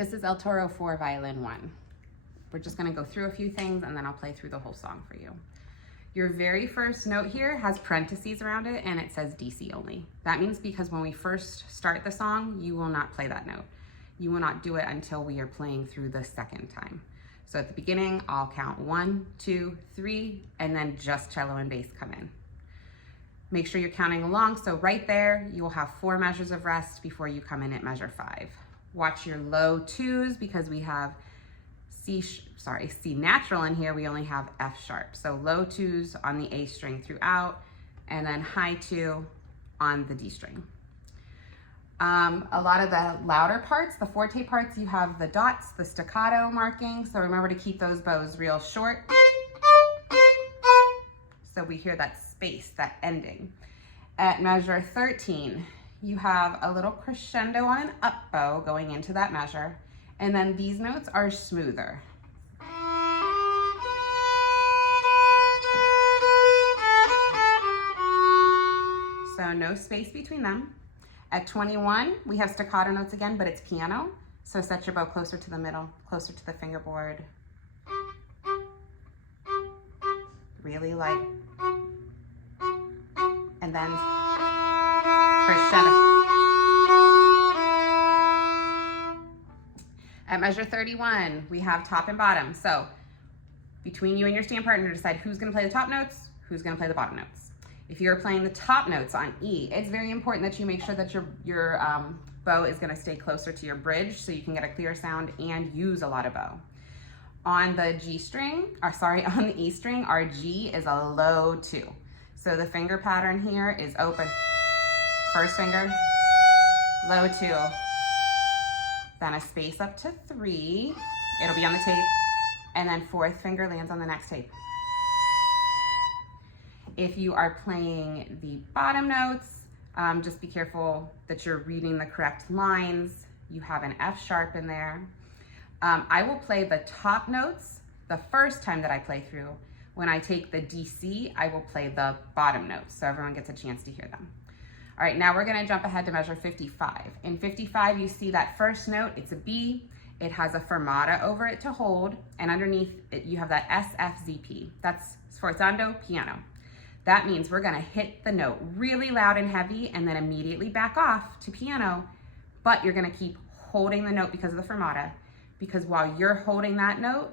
This is El Toro for Violin 1. We're just gonna go through a few things and then I'll play through the whole song for you. Your very first note here has parentheses around it and it says DC only. That means because when we first start the song, you will not play that note. You will not do it until we are playing through the second time. So at the beginning, I'll count 1, 2, 3, and then just cello and bass come in. Make sure you're counting along. So right there, you will have 4 measures of rest before you come in at measure 5. Watch your low 2s because we have C natural in here, we only have F sharp. So low 2s on the A string throughout, and then high 2 on the D string. A lot of the louder parts, the forte parts, you have the dots, the staccato marking. So remember to keep those bows real short. So we hear that space, that ending. At measure 13, you have a little crescendo on an up bow going into that measure. And then these notes are smoother. So no space between them. At 21, we have staccato notes again, but it's piano. So set your bow closer to the middle, closer to the fingerboard. Really light. And then crescendo. At measure 31, we have top and bottom. So between you and your stand partner, decide who's gonna play the top notes, who's gonna play the bottom notes. If you're playing the top notes on E, it's very important that you make sure that your bow is gonna stay closer to your bridge so you can get a clear sound and use a lot of bow. On the G string, on the E string, our G is a low 2. So the finger pattern here is open. First finger, low 2. Then a space up to 3. It'll be on the tape. And then 4th finger lands on the next tape. If you are playing the bottom notes, just be careful that you're reading the correct lines. You have an F sharp in there. I will play the top notes the first time that I play through. When I take the DC, I will play the bottom notes so everyone gets a chance to hear them. All right, now we're gonna jump ahead to measure 55. In 55, you see that first note, it's a B. It has a fermata over it to hold, and underneath it, you have that SFZP. That's sforzando piano. That means we're gonna hit the note really loud and heavy and then immediately back off to piano, but you're gonna keep holding the note because of the fermata, because while you're holding that note,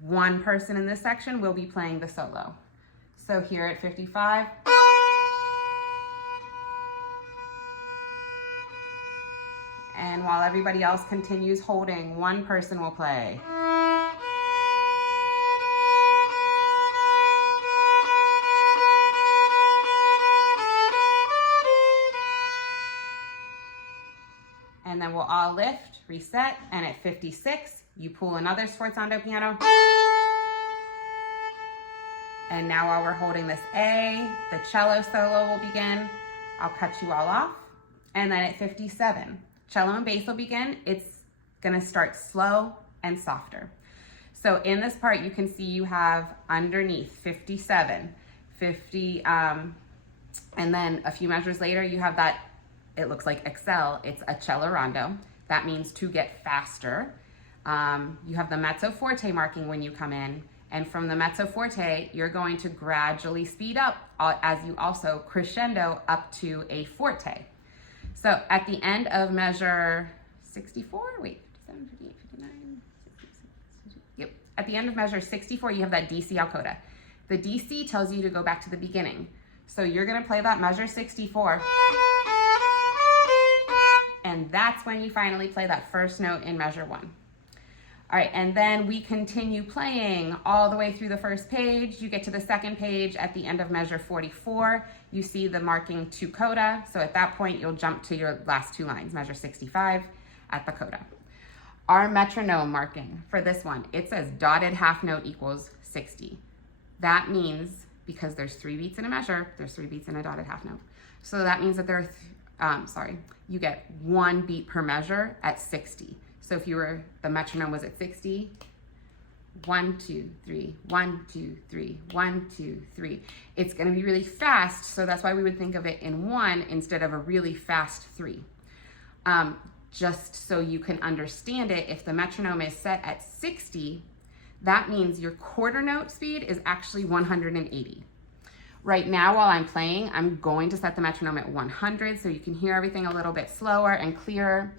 one person in this section will be playing the solo. So here at 55, and while everybody else continues holding, one person will play. And then we'll all lift, reset, and at 56, you pull another sforzando piano. And now while we're holding this A, the cello solo will begin. I'll cut you all off. And then at 57, cello and bass will begin. It's gonna start slow and softer. So in this part, you can see you have underneath 57, 50, and then a few measures later, you have that, it looks like Excel, it's a cello rondo. That means to get faster. You have the mezzo forte marking when you come in, and from the mezzo forte, you're going to gradually speed up as you also crescendo up to a forte. So at the end of measure 64, wait, 57, 58, 59, 60, yep. At the end of measure 64, you have that DC al coda. The DC tells you to go back to the beginning. So you're gonna play that measure 64, and that's when you finally play that first note in measure 1. All right, and then we continue playing all the way through the first page. You get to the second page at the end of measure 44. You see the marking to coda. So at that point, you'll jump to your last 2 lines, measure 65 at the coda. Our metronome marking for this one, it says dotted half note equals 60. That means, because there's 3 beats in a measure, there's 3 beats in a dotted half note. So that means that there are, you get 1 beat per measure at 60. So if the metronome was at 60, 1, 2, 3, 1, 2, 3, 1, 2, 3. It's gonna be really fast, so that's why we would think of it in 1 instead of a really fast 3. just so you can understand it, if the metronome is set at 60, that means your quarter note speed is actually 180. Right now, while I'm playing, I'm going to set the metronome at 100 so you can hear everything a little bit slower and clearer.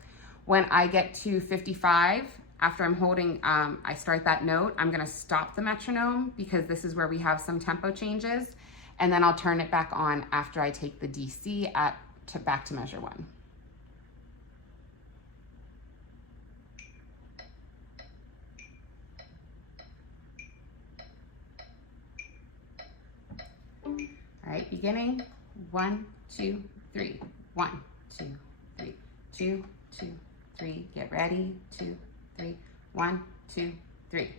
When I get to 55, after I'm holding, I start that note, I'm gonna stop the metronome because this is where we have some tempo changes, and then I'll turn it back on after I take the DC back to measure 1. All right, beginning, 1, 2, 3, 1, 2, 3, 2, 2, 3, get ready, 2, 3, 1, 2, 3.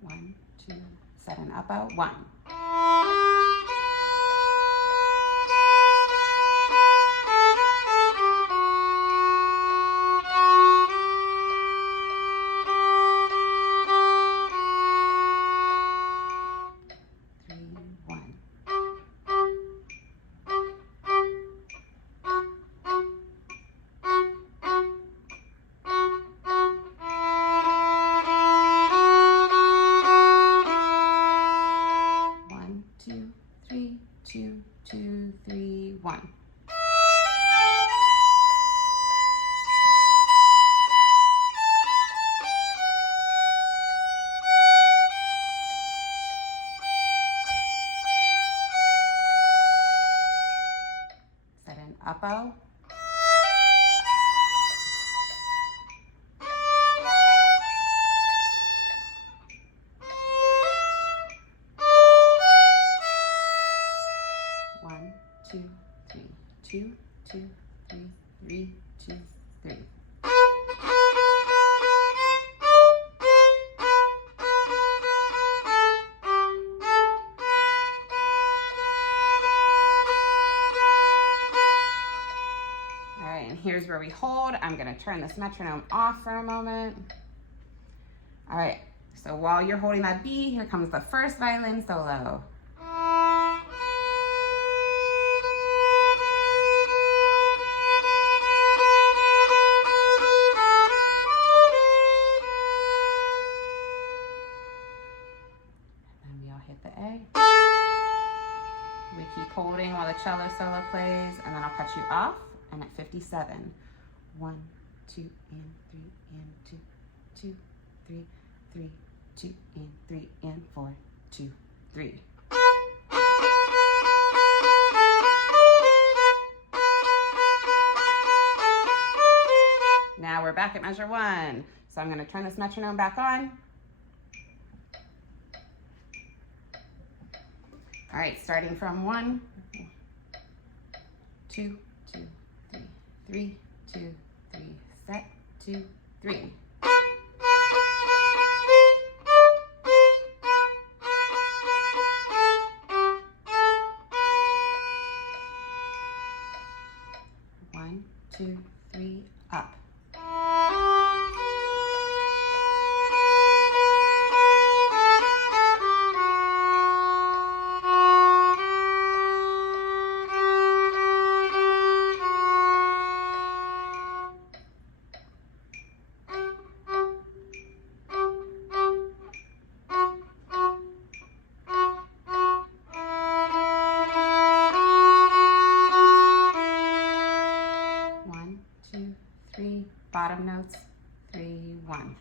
One, two, set an up out, 1. 2, 2, 3, 1. Set an up bow. One, 2, 3, 2, 2, 3, 3, 2, 3. Here's where we hold. I'm gonna turn this metronome off for a moment. All right, so while you're holding that B, here comes the first violin solo. And then we all hit the A. We keep holding while the cello solo plays, and then I'll cut you off. And at 57, 1, 2, and 3, and 2, 2, 3, 3, 2, and 3, and 4, 2, 3. Now we're back at measure 1. So I'm going to turn this metronome back on. All right, starting from 1, 2, 2, 3, 2, 3, set, 2, 3. One, 2, 3, up. Bottom notes, 3, 1.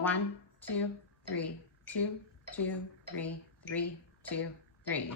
One, 2, 3, 2, 2, 3, 3, 2, 3.